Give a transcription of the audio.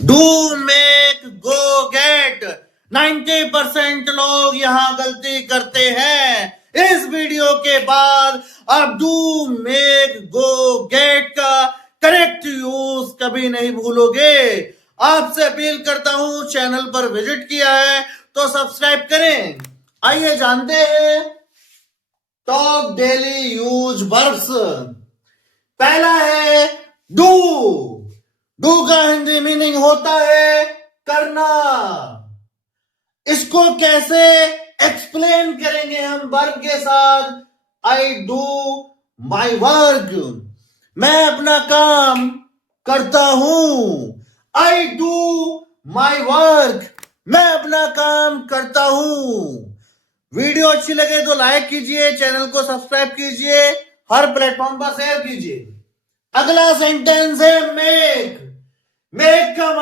Do make go gate 90% लोग यहां गलती करते हैं। इस वीडियो के बाद आप डू मेक गो गेट का करेक्ट यूज कभी नहीं भूलोगे। आपसे अपील करता हूं, चैनल पर विजिट किया है तो सब्सक्राइब करें। आइए जानते हैं टॉप डेली यूज वर्ब्स। पहला है डू। डू का हिंदी मीनिंग होता है करना। इसको कैसे एक्सप्लेन करेंगे हम वर्ब के साथ? I do my work. मैं अपना काम करता हूं। I do my work. मैं अपना काम करता हूं। वीडियो अच्छी लगे तो लाइक कीजिए, चैनल को सब्सक्राइब कीजिए, हर प्लेटफॉर्म पर शेयर कीजिए। अगला सेंटेंस है मेक। मेक का